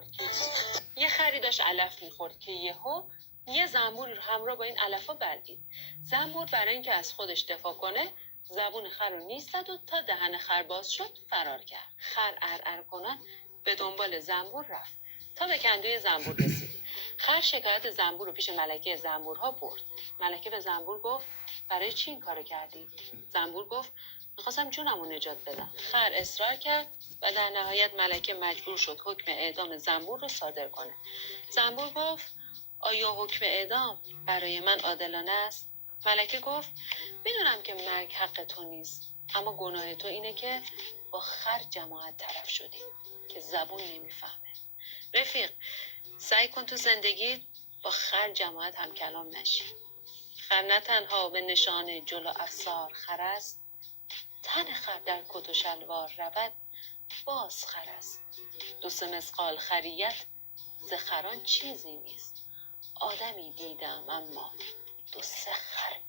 میخورد که یه خری داشت علف میخورد که یه زنبور رو همراه با این علفا بلعید. زنبور برای اینکه از خودش دفاع کنه زبون خر رو نیست زد و تا دهن خر باز شد فرار کرد. خر ارعر کنان به دنبال زنبور رفت تا به کندوی زنبور رسید. خر شکایت زنبور رو پیش ملکه زنبورها برد. ملکه به زنبور گفت برای چی این کارو کردی؟ زنبور گفت میخواستم جونمو نجات بدم. خر اصرار کرد و در نهایت ملکه مجبور شد حکم اعدام زنبور رو صادر کنه. زنبور گفت آیا حکم اعدام برای من عادلانه است؟ ملکه گفت میدونم که مرگ حق تو نیست، اما گناه تو اینه که با خر جماعت طرف شدی که زبون نمیفهمه. رفیق سعی کن تو زندگی با خر جماعت هم کلام نشی. خر نه تنها به نشان جلو افسار خر است، تن خر در کت و شلوار رود باز خر است. 2 مثقال خریت ز خران چیزی نیست، آدمی دیدم اما 2 خروار